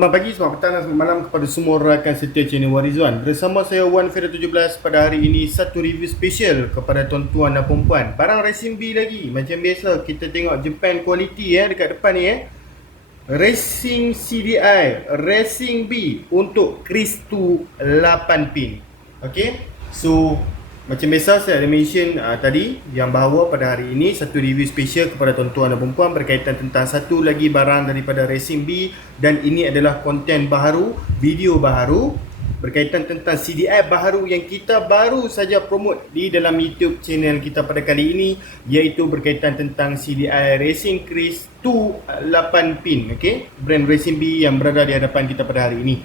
Selamat pagi, selamat petang dan selamat malam kepada semua rakan setia channel Warizwan. Bersama saya Wan Fira 17 pada hari ini satu review special kepada tuan-tuan dan puan-puan. Barang Racing B lagi. Macam biasa kita tengok Japan quality dekat depan ni Racing CDI Racing B untuk Kris 2 8 pin. Okey. So macam biasa saya ada mention tadi yang bahawa pada hari ini satu review special kepada tuan-tuan dan perempuan berkaitan tentang satu lagi barang daripada Racing B, dan ini adalah konten baharu, video baharu berkaitan tentang CDI baharu yang kita baru saja promote di dalam YouTube channel kita pada kali ini, iaitu berkaitan tentang CDI Racing Kris 2 8 pin. Okey, brand Racing B yang berada di hadapan kita pada hari ini.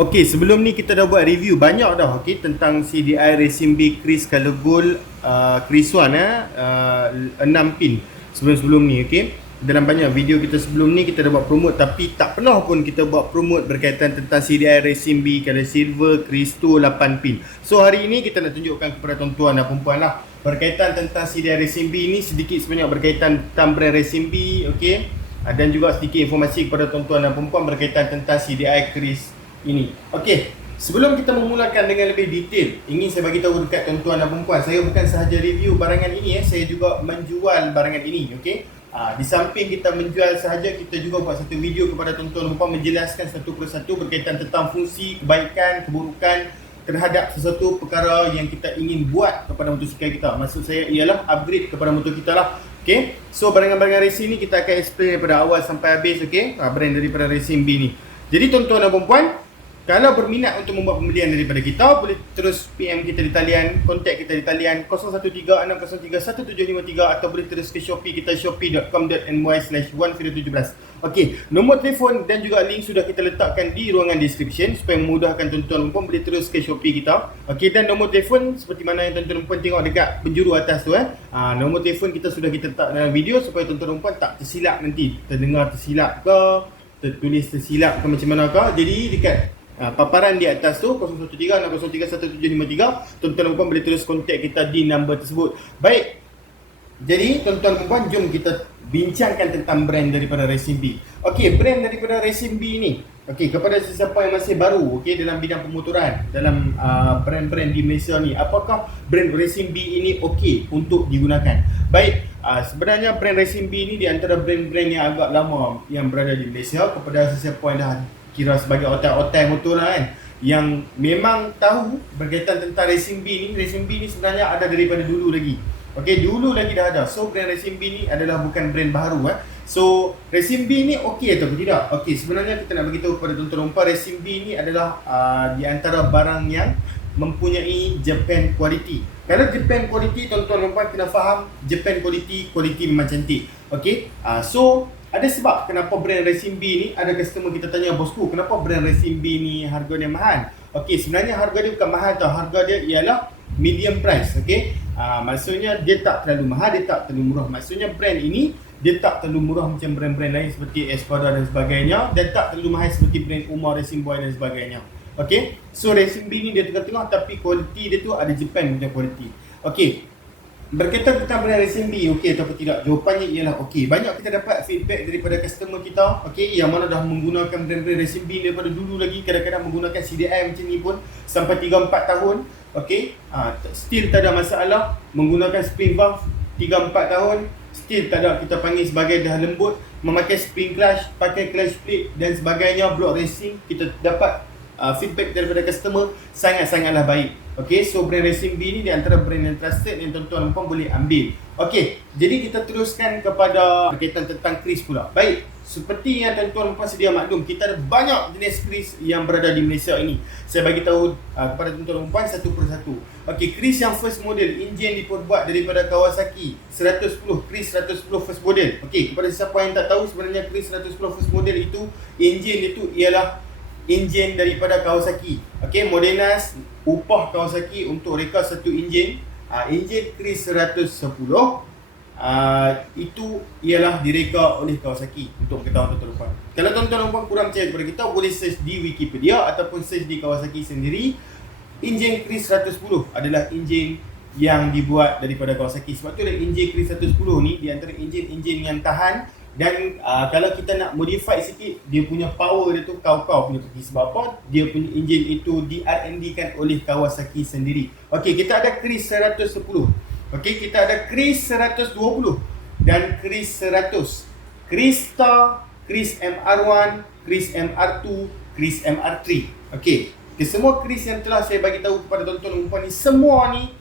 Okey, sebelum ni kita dah buat review banyak dah tentang CDI Racing B Kris Color Gold Kris 1 6 pin sebelum ni. Dalam banyak video kita sebelum ni kita dah buat promote, tapi tak pernah pun kita buat promote berkaitan tentang CDI Racing B Color Silver Kris 2 8 pin. So hari ini kita nak tunjukkan kepada tuan-tuan dan perempuan lah berkaitan tentang CDI Racing B ni, sedikit sebanyak berkaitan tentang brand Racing B, dan juga sedikit informasi kepada tuan-tuan dan perempuan berkaitan tentang CDI Kris ini. Okey, sebelum kita memulakan dengan lebih detail, ingin saya bagi tahu dekat tuan-tuan dan perempuan, saya bukan sahaja review barangan ini saya juga menjual barangan ini. Di samping kita menjual sahaja, kita juga buat satu video kepada tuan-tuan dan perempuan menjelaskan satu persatu berkaitan tentang fungsi, kebaikan, keburukan terhadap sesuatu perkara yang kita ingin buat kepada motosikal kita. Maksud saya ialah upgrade kepada motor kita lah. So barangan-barangan racing ni kita akan explain daripada awal sampai habis. Brand daripada Racing B ni. Jadi tuan-tuan dan perempuan, kalau berminat untuk membuat pembelian daripada kita, boleh terus PM kita di talian, kontak kita di talian 0136031753, atau boleh terus ke Shopee kita, shopee.com.my/1fira17. Okey, nombor telefon dan juga link sudah kita letakkan di ruangan description supaya memudahkan tuan-tuan pun boleh terus ke Shopee kita. Okey, dan nombor telefon seperti mana yang tuan-tuan pun tengok dekat penjuru atas tu nombor telefon kita sudah kita letak dalam video supaya tuan-tuan pun tak tersilap nanti, terdengar tersilap ke, tertulis tersilap ke macam mana ke. Jadi dekat paparan di atas tu 0136031753, tuan-tuan dan puan boleh terus kontak kita di nombor tersebut. Baik, jadi tuan-tuan dan puan, jom kita bincangkan tentang brand daripada Racing B. Okey, brand daripada Racing B ni, kepada sesiapa yang masih baru dalam bidang pemotoran, dalam brand-brand di Malaysia ni, apakah brand Racing B ini okey untuk digunakan? Baik, sebenarnya brand Racing B ni di antara brand-brand yang agak lama yang berada di Malaysia. Kepada sesiapa yang dah kira sebagai otai-otai motor lah yang memang tahu berkaitan tentang Racing B ni. Racing B ni sebenarnya ada daripada dulu lagi. Dulu lagi dah ada. So brand Racing B ni adalah bukan brand baru. So Racing B ni okey atau tidak? Sebenarnya kita nak beritahu kepada tuan-tuan Racing B ni adalah di antara barang yang mempunyai Japan quality. Kalau Japan quality, tuan-tuan kena faham Japan quality memang cantik. So ada sebab kenapa brand Racing B ni, ada customer kita tanya, bosku, kenapa brand Racing B ni harganya mahal? Sebenarnya harga dia bukan mahal tau. Harga dia ialah medium price. Maksudnya dia tak terlalu mahal, dia tak terlalu murah. Maksudnya brand ini dia tak terlalu murah macam brand-brand lain seperti Espada dan sebagainya, dan tak terlalu mahal seperti brand Umar Racing Boy dan sebagainya. So Racing B ni dia tengah-tengah, tapi kualiti dia tu ada Japan punya kualiti. Berkaitan tentang brand Racing B, atau tidak? Jawapannya ialah okey. Banyak kita dapat feedback daripada customer kita, yang mana dah menggunakan brand-brand Racing B daripada dulu lagi, kadang-kadang menggunakan CDI macam ni pun sampai 3-4 tahun. Still tak ada masalah. Menggunakan spring valve 3-4 tahun, still tak ada, kita panggil sebagai dah lembut. Memakai spring clutch, pakai clutch plate dan sebagainya, block racing, kita dapat feedback daripada customer sangat-sangatlah baik. So brand Racing B ni di antara brand yang trusted yang tuan-tuan dan puan boleh ambil. Jadi kita teruskan kepada berkaitan tentang Kris pula. Baik, seperti yang tuan-tuan dan puan sedia maklum, kita ada banyak jenis Kris yang berada di Malaysia ini. Saya bagi tahu kepada tuan-tuan dan puan satu persatu. Kris yang first model, enjin diperbuat daripada Kawasaki 110, Kris 110 first model. Kepada siapa yang tak tahu, sebenarnya Kris 110 first model itu, enjin itu ialah enjin daripada Kawasaki. Modenas upah Kawasaki untuk reka satu enjin. Enjin Kris 110 itu ialah direka oleh Kawasaki, untuk ketahuan tuan-tuan. Kalau tuan-tuan kurang percaya kepada kita, boleh search di Wikipedia ataupun search di Kawasaki sendiri. Enjin Kris 110 adalah enjin yang dibuat daripada Kawasaki. Sebab tu enjin Chris 110 ni di antara enjin-enjin yang tahan. Dan kalau kita nak modify sikit, dia punya power dia tu kau punya pergi. Sebab apa? Dia punya enjin itu di R&D kan oleh Kawasaki sendiri. Okey, kita ada Chris 110. Okey, kita ada Chris 120 dan Chris 100. Chris Star, Chris MR1, Chris MR2, Chris MR3. Okey, semua Chris yang telah saya bagi tahu kepada tuan-tuan dan puan ni, semua ni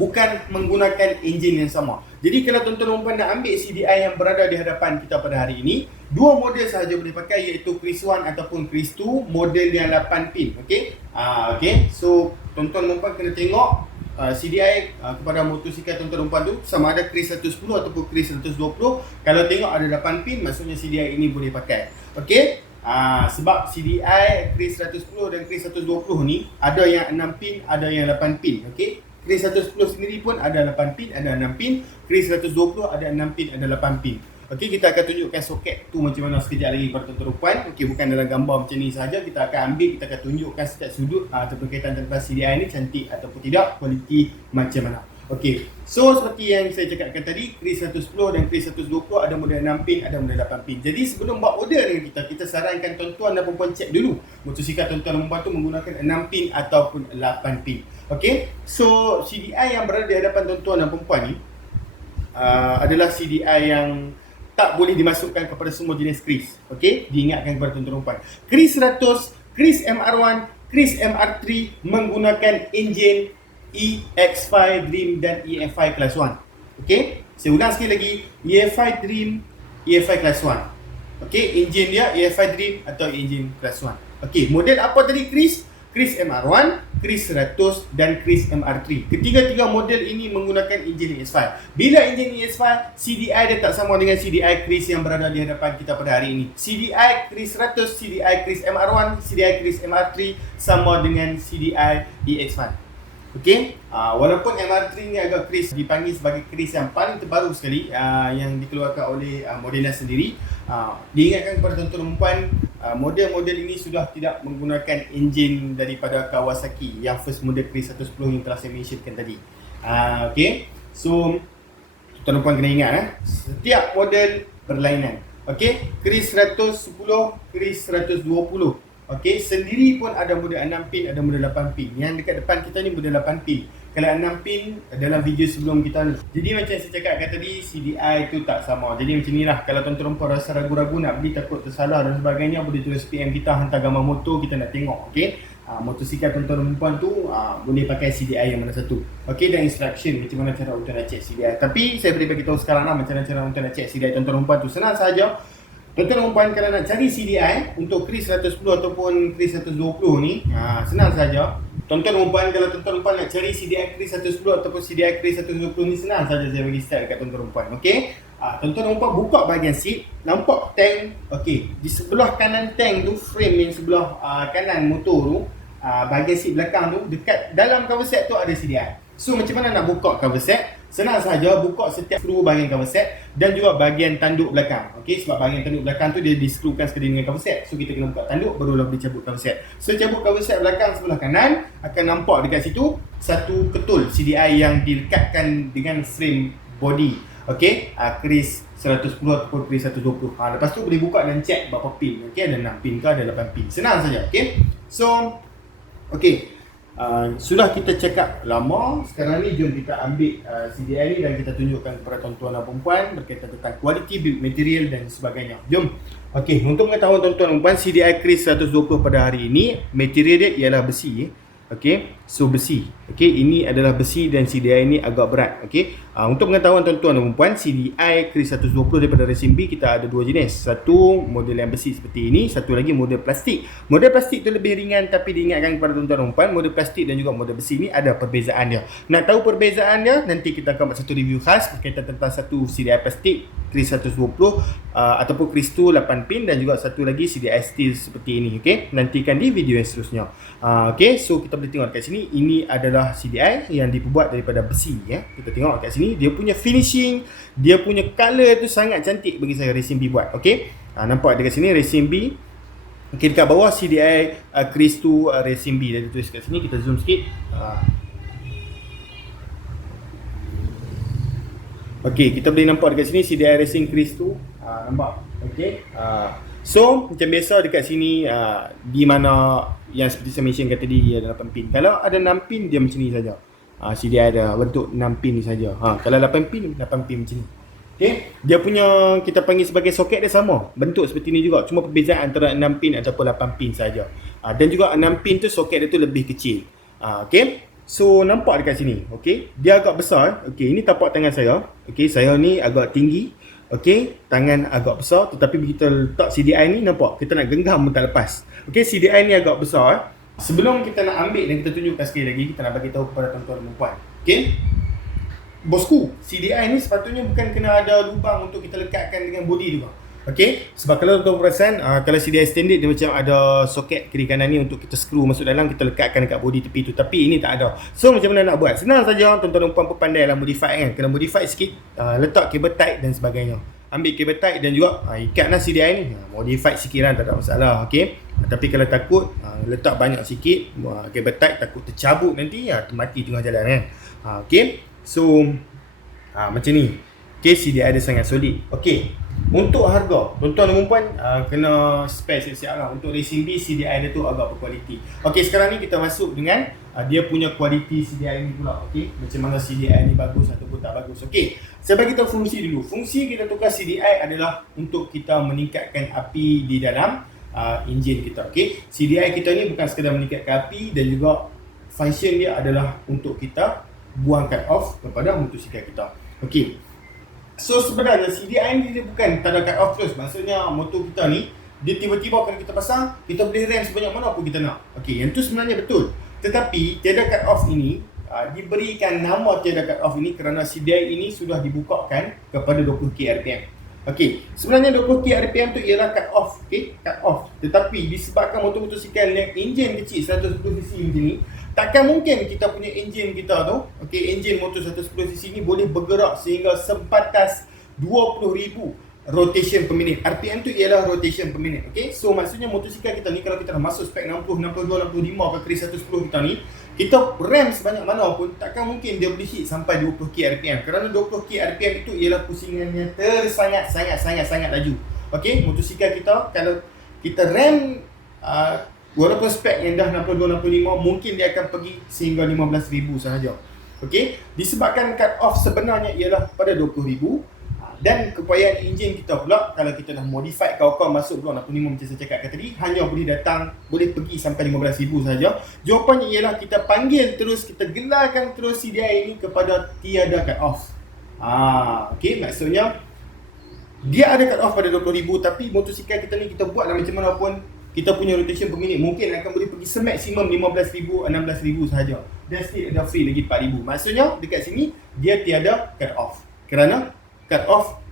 bukan menggunakan enjin yang sama. Jadi kalau tuan-tuan dan puan nak ambil CDI yang berada di hadapan kita pada hari ini, dua model sahaja boleh pakai, iaitu Chris 1 ataupun Chris 2, model yang 8 pin. Okey. Okey. So tuan-tuan dan puan kena tengok CDI kepada motosikal tuan-tuan dan puan tu sama ada Chris 110 ataupun Chris 120. Kalau tengok ada 8 pin, maksudnya CDI ini boleh pakai. Okey. Sebab CDI Chris 110 dan Chris 120 ni ada yang 6 pin, ada yang 8 pin. Okey. Chris 110 sendiri pun ada 8 pin, ada 6 pin. Chris 120 ada 6 pin, ada 8 pin. Okey, kita akan tunjukkan soket tu macam mana sekejap lagi kepada tuan-tuan dan puan. Okey, bukan dalam gambar macam ni sahaja. Kita akan ambil, kita akan tunjukkan setiap sudut ataupun kaitan tentang CDI ni cantik ataupun tidak, kualiti macam mana. Okey, so seperti yang saya cakapkan tadi, Chris 110 dan Chris 120 ada model 6 pin, ada model 8 pin. Jadi sebelum buat order dengan kita sarankan tuan-tuan dan puan cek dulu motosikal tuan-tuan dan puan tu menggunakan 6 pin ataupun 8 pin. Okey, so CDI yang berada di hadapan tuan-tuan dan puan ni adalah CDI yang tak boleh dimasukkan kepada semua jenis Chris. Okey, diingatkan kepada tuan-tuan dan puan. Chris 100, Chris MR1, Chris MR3 menggunakan enjin EX5 Dream dan EX5 Class 1. Okey, saya ulang sekali lagi, EX5 Dream, EX5 Class 1. Okey, enjin dia EX5 Dream atau enjin Class 1. Okey, model apa tadi Chris? Chris MR1, Chris 100 dan Chris MR3. Ketiga-tiga model ini menggunakan enjin EX5. Bila enjin EX5, CDI dia tak sama dengan CDI Chris yang berada di hadapan kita pada hari ini. CDI Chris 100, CDI Chris MR1, CDI Chris MR3 sama dengan CDI EX5. Okey, walaupun MR3 ni agak Chris dipanggil sebagai Chris yang paling terbaru sekali yang dikeluarkan oleh modelnya sendiri. Diingatkan kepada tuan-tuan dan puan, model-model ini sudah tidak menggunakan enjin daripada Kawasaki yang first model Chris 110 yang telah saya mentionkan tadi. Okey, so tuan-tuan dan puan kena ingat setiap model berlainan. Okey, Chris 110, Chris 120. Okey, sendiri pun ada model 6 pin, ada model 8 pin. Yang dekat depan kita ni model 8 pin. Kalau 6 pin dalam video sebelum kita ni. Jadi macam saya cakapkan tadi, CDI tu tak sama. Jadi macam ni lah, kalau tuan-tuan puan rasa ragu-ragu nak beli, takut tersalah dan sebagainya, boleh tulis PM kita, hantar gambar motor, kita nak tengok. Okey, motosikal tuan-tuan puan tu boleh pakai CDI yang mana satu. Okey, dan instruction macam mana cara tuan nak check CDI. Tapi saya boleh bagi tahu sekarang lah macam mana cara tuan nak check CDI tuan-tuan puan tu. Senang saja. Tuan-tuan dan puan kalau nak cari CDI untuk Chris 110 ataupun Chris 120 ni, senang saja. Tuan-tuan dan puan, kalau tuan-tuan dan puan nak cari CDI Chris 110 ataupun CDI Chris 120 ni, senang saja saya bagi style dekat tuan-tuan dan puan. Okey. Tuan-tuan dan puan buka bahagian seat, nampak tank. Okey, di sebelah kanan tank tu, frame yang sebelah kanan motor tu, bahagian seat belakang tu, dekat dalam cover set tu ada CDI. So macam mana nak buka cover set? Senang sahaja, buka setiap skru bahagian cover set dan juga bahagian tanduk belakang. Okey, sebab bahagian tanduk belakang tu dia diskrukan sekali dengan cover set. So kita kena buka tanduk barulah boleh cabut cover set. So cabut cover set belakang sebelah kanan, akan nampak dekat situ satu ketul CDI yang dilekatkan dengan frame body. Okey, Chris 110 ataupun Chris 120. Lepas tu boleh buka dan check berapa pin. Okey, ada 6 pin ke ada 8 pin. Senang saja. Okey. So okey. Sudah kita cakap lama, sekarang ni jom kita ambil CDI ni dan kita tunjukkan kepada tuan-tuan dan puan berkaitan tentang kualiti build material dan sebagainya. Jom. Okey, untuk mengetahui tuan-tuan dan puan, CDI Chris 120 pada hari ini material dia ialah besi. Okey, so besi. Okey, ini adalah besi dan CDI ini agak berat. Okey, untuk pengetahuan tuan-tuan dan puan, CDI Chris 120 daripada Racing B kita ada dua jenis. Satu model yang besi seperti ini, satu lagi model plastik. Model plastik tu lebih ringan, tapi diingatkan kepada tuan-tuan dan puan, model plastik dan juga model besi ni ada perbezaan dia. Nak tahu perbezaan dia, nanti kita akan buat satu review khas berkaitan tentang satu CDI plastik Chris 120 ataupun Chris 2 8 pin dan juga satu lagi CDI steel seperti ini. Okey, nantikan di video yang seterusnya. Okey, so kita boleh tengok kat sini, ini adalah CDI yang diperbuat daripada besi ya. Kita tengok kat sini, dia punya finishing, dia punya color tu sangat cantik bagi saya Racing B buat. Okey, nampak dekat sini Racing B. Okey, dekat bawah CDI Chris 2 Racing B dah ditulis kat sini. Kita zoom sikit. Okey, kita boleh nampak dekat sini CDI Racing Crease tu. Nampak? Okey. So, macam biasa dekat sini di mana yang seperti saya mention kata tadi dia ada 8 pin. Kalau ada 6 pin dia macam ni saja. CDI ada bentuk 6 pin ni saja. Kalau 8 pin, 8 pin macam ni. Okey. Dia punya kita panggil sebagai soket dia sama. Bentuk seperti ni juga. Cuma perbezaan antara 6 pin ataupun 8 pin saja. Dan juga 6 pin tu soket dia tu lebih kecil. Okey. So nampak dekat sini, okey. Dia agak besar, okey. Ini tapak tangan saya. Okey, saya ni agak tinggi. Okey, tangan agak besar tetapi bila kita letak CDI ni nampak kita nak genggam pun tak lepas. Okey, CDI ni agak besar. Sebelum kita nak ambil dan kita tunjukkan sekali lagi, kita nak bagi tahu kepada tuan-tuan dan puan. Okey. Bosku, CDI ni sepatutnya bukan kena ada lubang untuk kita lekatkan dengan bodi juga. Okey, sebab kalau tuan-tuan perasan, kalau CDI standard dia macam ada soket kiri kanan ni untuk kita skru masuk dalam, kita lekatkan dekat bodi tepi tu. Tapi ini tak ada. So macam mana nak buat? Senang saja, tuan-tuan dan puan pun pandai lah modify kan. Kena modify sikit, letak kabel tight dan sebagainya. Ambil kabel tight dan juga ikatlah CDI ni. Modify sikit lah, tak ada masalah. Okey. Tapi kalau takut, letak banyak sikit, kabel tight takut tercabut nanti, termati tengah jalan kan. Okey. So macam ni. Okey, CDI dia sangat solid. Okey. Untuk harga, tuan-tuan dan puan kena spare siap-siap lah. Untuk Racing B, CDI dia tu agak berkualiti. Okey, sekarang ni kita masuk dengan dia punya kualiti CDI ni pula. Okey, macam mana CDI ni bagus ataupun tak bagus. Okey, saya bagi tahu fungsi dulu. Fungsi kita tukar CDI adalah untuk kita meningkatkan api di dalam enjin kita. Okey, CDI kita ni bukan sekadar meningkatkan api dan juga function dia adalah untuk kita buang cut off kepada motosikal kita. Okey. So sebenarnya CDI ni dia bukan tak ada cut off terus. Maksudnya motor kita ni dia tiba-tiba kalau kita pasang, kita boleh rem sebanyak mana pun kita nak. Okey, yang tu sebenarnya betul. Tetapi tiada cut off ini diberikan nama tiada cut off ini kerana CDI ini sudah dibukakan kepada 20k RPM. Okey, sebenarnya 20k RPM tu ialah cut off, okey, cut off. Tetapi disebabkan motor-motosikal yang enjin kecil 110cc macam ni, takkan mungkin kita punya enjin kita tu, okey, enjin motor 110cc ni boleh bergerak sehingga sebatas 20,000 rotation per minit. RPM tu ialah rotation per minit, okey. So maksudnya motosikal kita ni kalau kita dah masuk spek 60, 62, 65 ke kris 110 kita ni, kita rem sebanyak mana pun takkan mungkin dia boleh hit sampai 20k RPM. Kerana 20k RPM itu ialah pusingannya sangat laju. Okey, motosikal kita kalau kita rem walaupun spek yang dah 62, 65 mungkin dia akan pergi sehingga 15,000 sahaja. Okey, disebabkan cut off sebenarnya ialah pada 20,000 dan keupayaan enjin kita pula kalau kita dah modify kawan-kawan masuk blok 65 macam saya cakap tadi hanya boleh pergi sampai 15,000 saja. Jawapannya ialah kita panggil terus, kita gelarkan terus CDI ini kepada tiada cut off. Okey, maksudnya dia ada cut off pada 20,000 tapi motosikal kita ni kita buatlah macam mana pun kita punya rotation per minit mungkin akan boleh pergi semaksimum 15,000, 16,000 sahaja. Dan still ada free lagi 4,000. Maksudnya dekat sini dia tiada cut off. Kerana cut off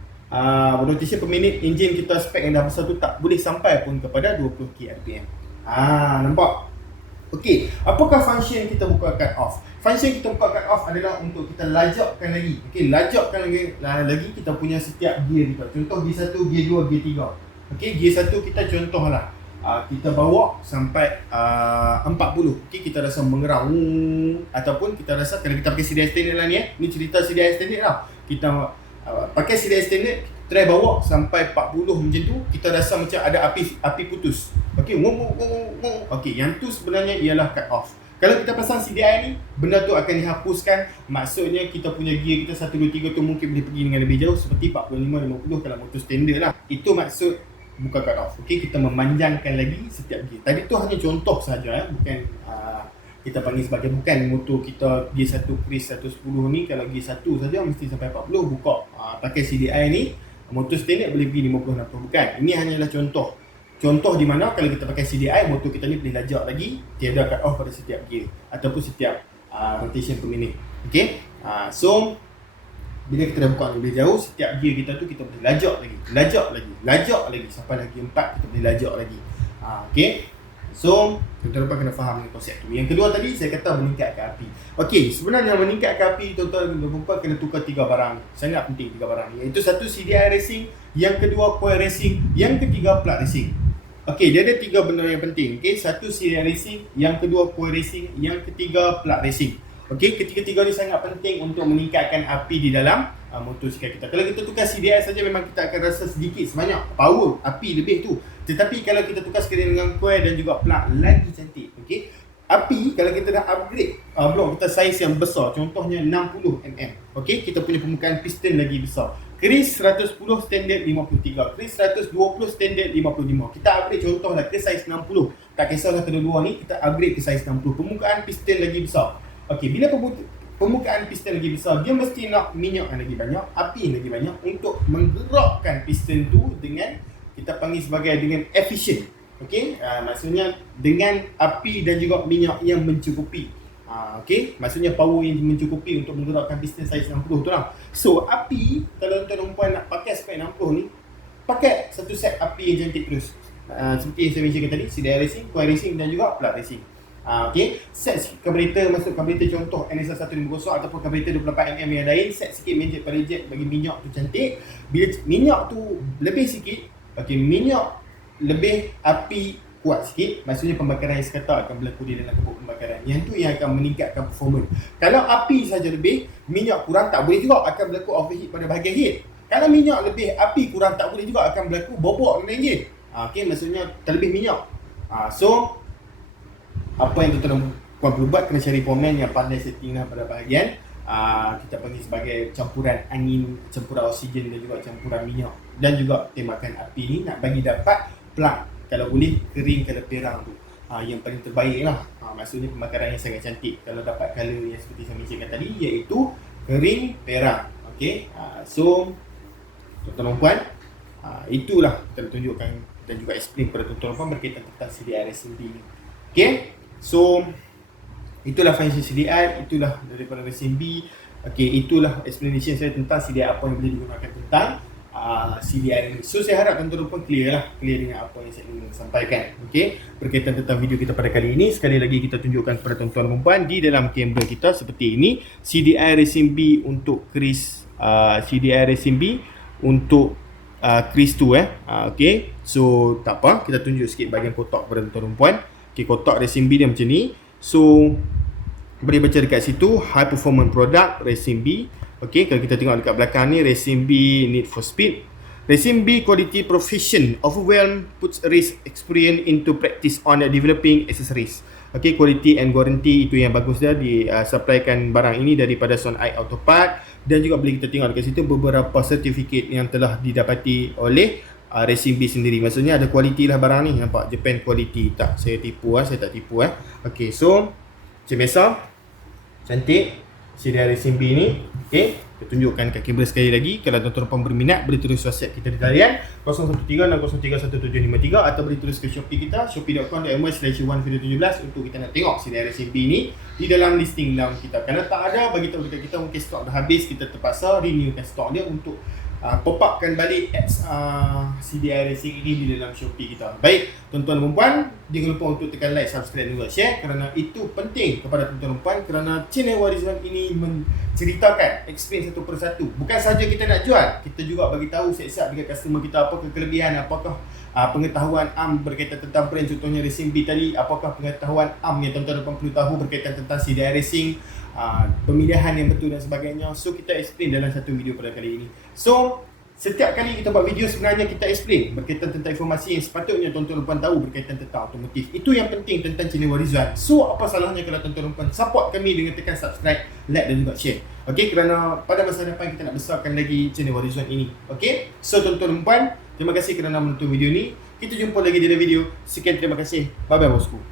rotation per minit enjin kita spek yang dah besar tu tak boleh sampai pun kepada 20k RPM. Nampak? Okey, apakah function kita buka cut off? Function kita buka cut off adalah untuk kita lajakkan lagi. Okey, lajakkan lagi kita punya setiap gear kita. Contoh gear 1, gear 2, gear 3. Okey, gear 1 kita contohlah kita bawa sampai 40. Okey, kita rasa mengerau ataupun kita rasa kalau kita pakai CDI standard lah ni ni cerita CDI standard lah. Kita pakai CDI standard, try bawa sampai 40 macam tu, kita rasa macam ada api putus. Okey, okey, yang tu sebenarnya ialah cut off. Kalau kita pasang CDI ni, benda tu akan dihapuskan. Maksudnya kita punya gear kita 1, 2, 3 tu mungkin boleh pergi dengan lebih jauh seperti 45, 50 kalau motor standard lah. Itu maksud bukan cut off. Okey, kita memanjangkan lagi setiap gear. Tadi tu hanya contoh saja, bukan kita panggil sebagai bukan motor kita gear 1 kris 110 ni kalau gear 1 saja mesti sampai 40 buka. Pakai CDI ni motor standard boleh pergi 50, 60 bukan. Ini hanyalah contoh. Contoh di mana kalau kita pakai CDI motor kita ni boleh lajak lagi, tiada cut off pada setiap gear ataupun setiap rotation per minute. Okey. So bila kita dah buka lebih jauh, setiap gear kita tu kita boleh lajak lagi sampai lagi 4 kita boleh lajak lagi. Okey. So, tuan-tuan kena faham konsep tu. Yang kedua tadi saya kata meningkatkan api. Okey, sebenarnya meningkatkan api tuan-tuan kena tukar 3 barang. Sangat penting 3 barang ni. Iaitu satu CDI racing, yang kedua coil racing, yang ketiga plug racing. Okey, dia ada 3 benda yang penting. Okey, satu CDI racing, yang kedua coil racing, yang ketiga plug racing. Okey, ketiga-tiga ni sangat penting untuk meningkatkan api di dalam motosikal kita. Kalau kita tukar CDI saja memang kita akan rasa sedikit sebanyak power api lebih tu. Tetapi kalau kita tukar skrin dengan coil dan juga plug, lagi cantik. Okey. Api kalau kita dah upgrade blok kita saiz yang besar, contohnya 60mm. Okey, kita punya permukaan piston lagi besar. Keris 110 standard 53, keris 120 standard 55. Kita upgrade contohlah ke saiz 60. Tak kisahlah kedua-dua ni, kita upgrade ke saiz 60. Permukaan piston lagi besar. Okey, bila permukaan piston lagi besar, dia mesti nak minyak yang lagi banyak, api yang lagi banyak untuk menggerakkan piston tu dengan, kita panggil sebagai dengan efisien. Okey, maksudnya dengan api dan juga minyak yang mencukupi. Okey, maksudnya power yang mencukupi untuk menggerakkan piston saiz 60 tu lah. So, api, kalau tuan-tuan nak pakai spek 60 ni, pakai satu set api yang cantik terus. Seperti yang saya mentionkan tadi, CDI Racing, coil racing dan juga plug racing. Okey, set carburetor, masuk carburetor contoh NSR 150 ataupun carburetor 24mm yang lain, set sikit main jet pada jet bagi minyak tu cantik. Bila minyak tu lebih sikit, okey, minyak lebih api kuat sikit, maksudnya pembakaran yang sekata akan berlaku di dalam kabut pembakaran. Yang tu yang akan meningkatkan performance. Kalau api saja lebih, minyak kurang, tak boleh juga akan berlaku overheat pada bahagian head. Kalau minyak lebih, api kurang, tak boleh juga akan berlaku bobok dalam enjin. Okey, maksudnya terlebih minyak. So apa yang tuan-tuan perlu buat, kena cari pomen yang pandai setting lah pada bahagian kita panggil sebagai campuran angin, campuran oksigen dan juga campuran minyak dan juga tembakan api ni nak bagi dapat plug, kalau boleh kering kalau perang tu yang paling terbaik lah. Maksudnya pembakaran yang sangat cantik kalau dapat color yang seperti saya mentionkan tadi, iaitu kering perang. Okey, so tuan-tuan puan, itulah kita tunjukkan dan juga explain kepada tuan-tuan puan berkaitan tentang CDI Racing B ni. Okey, so itulah function CDI, itulah daripada Racing B. Okey, itulah explanation saya tentang CDI, apa yang boleh digunakan tentang CDI ini. So saya harap tuan-tuan pun clear dengan apa yang saya ingin sampaikan. Okey, berkaitan tentang video kita pada kali ini. Sekali lagi kita tunjukkan kepada tuan-tuan dan puan di dalam kamera kita seperti ini, CDI Racing B untuk keris CDI Racing B untuk keris tu okey. So tak apa, kita tunjuk sikit bahagian kotak kepada tuan-tuan dan puan. Okay, kotak Racing B dia macam ni. So boleh baca dekat situ, high performance product Racing B. Okay, kalau kita tengok dekat belakang ni, Racing B Need for Speed, Racing B quality profession, overwhelm puts risk experience into practice on developing accessories. Okay, quality and warranty, itu yang bagus dia, disupplykan barang ini daripada Sonai Auto Part. Dan juga boleh kita tengok dekat situ beberapa sertifikat yang telah didapati oleh Racing B sendiri. Maksudnya ada kualiti lah barang ni. Nampak Japan quality. Tak, saya tipu saya tak tipu Okey, so macam biasa, cantik CDI Racing B ni. Okey, kita tunjukkan kat kamera sekali lagi. Kalau tuan-tuan berminat, boleh terus WhatsApp kita di talian 013-603-1753 atau boleh terus ke Shopee kita, shopee.com.my/1video17 untuk kita nak tengok CDI Racing B ni di dalam listing dalam kita. Kalau tak ada, bagi tahu dekat kita, mungkin stok dah habis, kita terpaksa renewkan stok dia untuk pop upkan balik apps CDI Racing ini di dalam Shopee kita. Baik, tuan-tuan dan puan, jangan lupa untuk tekan like, subscribe dan juga share, kerana itu penting kepada tuan-tuan dan puan, kerana channel Warizwan ini menceritakan, explain satu persatu. Bukan saja kita nak jual, kita juga bagi tahu siap-siap dekat customer kita apakah kelebihan, apakah pengetahuan berkaitan tentang brand, contohnya Racing B tadi, apakah pengetahuan yang tuan-tuan dan puan perlu tahu berkaitan tentang CDI Racing, pemilihan yang betul dan sebagainya. So kita explain dalam satu video pada kali ini. So setiap kali kita buat video, sebenarnya kita explain berkaitan tentang informasi yang sepatutnya tuan-tuan dan puan tahu berkaitan tentang otomotif. Itu yang penting tentang channel Warizwan. So apa salahnya kalau tuan-tuan dan puan support kami dengan tekan subscribe, like dan juga share. Okey, kerana pada masa depan kita nak besarkan lagi channel Warizwan ini. Okey, so tuan-tuan dan puan, terima kasih kerana menonton video ni. Kita jumpa lagi di dalam video. Sekian, terima kasih. Bye bye bosku.